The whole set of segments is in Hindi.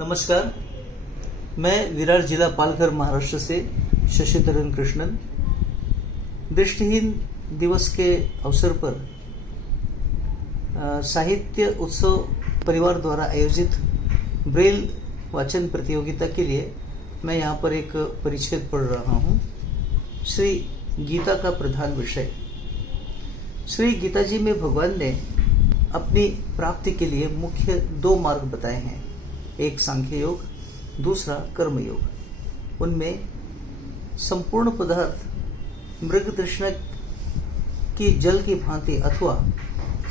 नमस्कार, मैं विरार जिला पालघर महाराष्ट्र से शशिधरन कृष्णन। दृष्टिहीन दिवस के अवसर पर साहित्य उत्सव परिवार द्वारा आयोजित ब्रेल वाचन प्रतियोगिता के लिए मैं यहाँ पर एक परिच्छेद पढ़ रहा हूँ। श्री गीता का प्रधान विषय। श्री गीता जी में भगवान ने अपनी प्राप्ति के लिए मुख्य दो मार्ग बताए हैं, एक सांख्य योग, दूसरा कर्म योग। उनमें संपूर्ण पदार्थ मृग तृष्णा की जल की भांति अथवा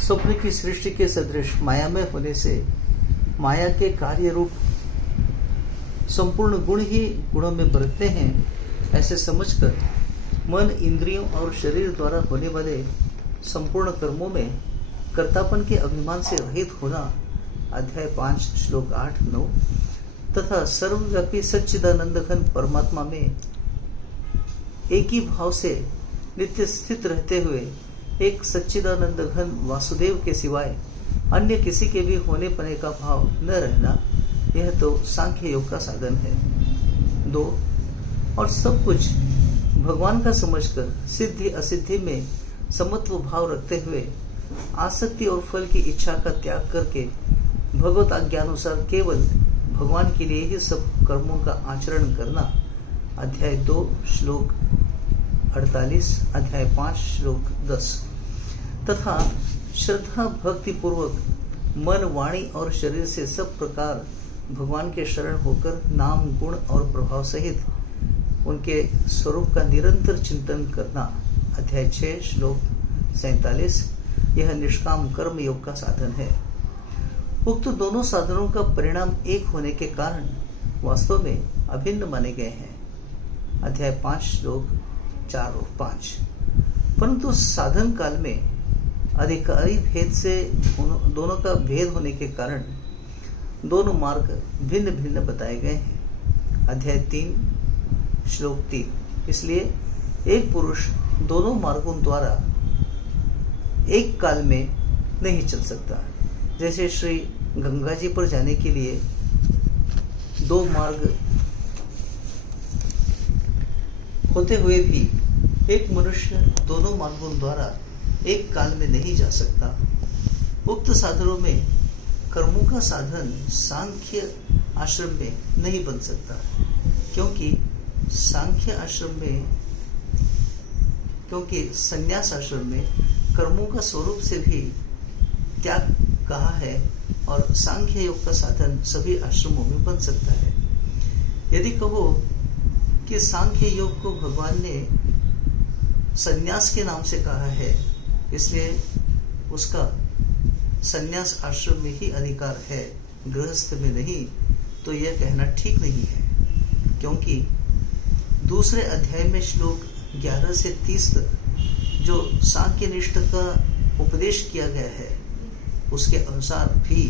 स्वप्न की सृष्टि के सदृश मायामय होने से माया के कार्य रूप संपूर्ण गुण ही गुणों में बरतते हैं, ऐसे समझकर मन, इंद्रियों और शरीर द्वारा होने वाले संपूर्ण कर्मों में कर्तापन के अभिमान से रहित होना, अध्याय 5 श्लोक 8-9, तथा सर्वव्यापी सच्चिदानंद घन परमात्मा में एक ही भाव से नित्य स्थित रहते हुए एक सच्चिदानंद घन वासुदेव के सिवाय अन्य किसी के भी होने पने का भाव न रहना, यह तो सांख्य योग का साधन है। 2, और सब कुछ भगवान का समझकर सिद्धि असिद्धि में समत्व भाव रखते हुए आसक्ति और फल की इच्छा का त्याग करके भगवत आज्ञानुसार केवल भगवान के लिए ही सब कर्मों का आचरण करना, अध्याय 2 श्लोक 48, अध्याय 5 श्लोक 10, तथा श्रद्धा भक्ति पूर्वक मन, वाणी और शरीर से सब प्रकार भगवान के शरण होकर नाम, गुण और प्रभाव सहित उनके स्वरूप का निरंतर चिंतन करना, अध्याय 6 श्लोक 47, यह निष्काम कर्म योग का साधन है। उक्त दोनों साधनों का परिणाम एक होने के कारण वास्तव में अभिन्न माने गए हैं, अध्याय 5 श्लोक 4 और 5। परंतु साधन काल में अधिकारी भेद से दोनों का भेद होने के कारण दोनों मार्ग भिन्न भिन्न बताए गए हैं, अध्याय 3 श्लोक 3। इसलिए एक पुरुष दोनों मार्गों द्वारा एक काल में नहीं चल सकता। जैसे श्री गंगा जी पर जाने के लिए दो मार्ग होते हुए भी एक मनुष्य दोनों मार्गों द्वारा एक काल में नहीं जा सकता। उक्त साधनों में कर्मों का साधन सांख्य आश्रम में नहीं बन सकता, क्योंकि संन्यास आश्रम में कर्मों का स्वरूप से भी त्याग कहा है और सांख्य योग का साधन सभी आश्रमों में बन सकता है। यदि कहो कि सांख्य योग को भगवान ने संन्यास के नाम से कहा है, इसलिए उसका संन्यास आश्रम में ही अधिकार है, गृहस्थ में नहीं, तो यह कहना ठीक नहीं है। क्योंकि दूसरे अध्याय में श्लोक 11 से 30 तक जो सांख्य निष्ठ का उपदेश किया गया है, उसके अनुसार भी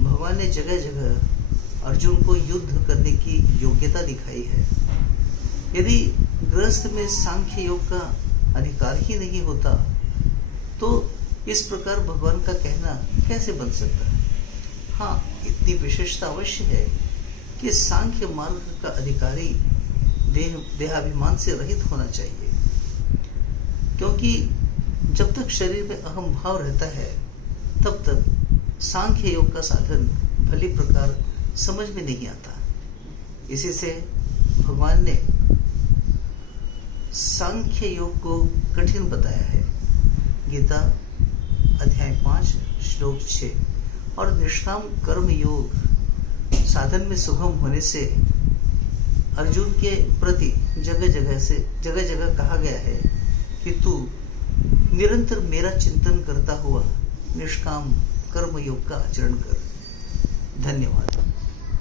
भगवान ने जगह जगह अर्जुन को युद्ध करने की योग्यता दिखाई है। यदि गृहस्थ में सांख्य योग का अधिकार ही नहीं होता, तो इस प्रकार भगवान का कहना कैसे बन सकता है? हाँ, इतनी विशेषता अवश्य है कि सांख्य मार्ग का अधिकारी देहाभिमान से रहित होना चाहिए, क्योंकि जब तक शरीर में अहम भाव रहता है तब तक सांख्य योग का साधन भली प्रकार समझ में नहीं आता। इसी से भगवान ने सांख्य योग को कठिन बताया है, गीता अध्याय 5 श्लोक 6। और निष्काम कर्म योग साधन में सुगम होने से अर्जुन के प्रति जगह जगह कहा गया है कि तू निरंतर मेरा चिंतन करता हुआ निष्काम कर्म योग का आचरण कर। धन्यवाद।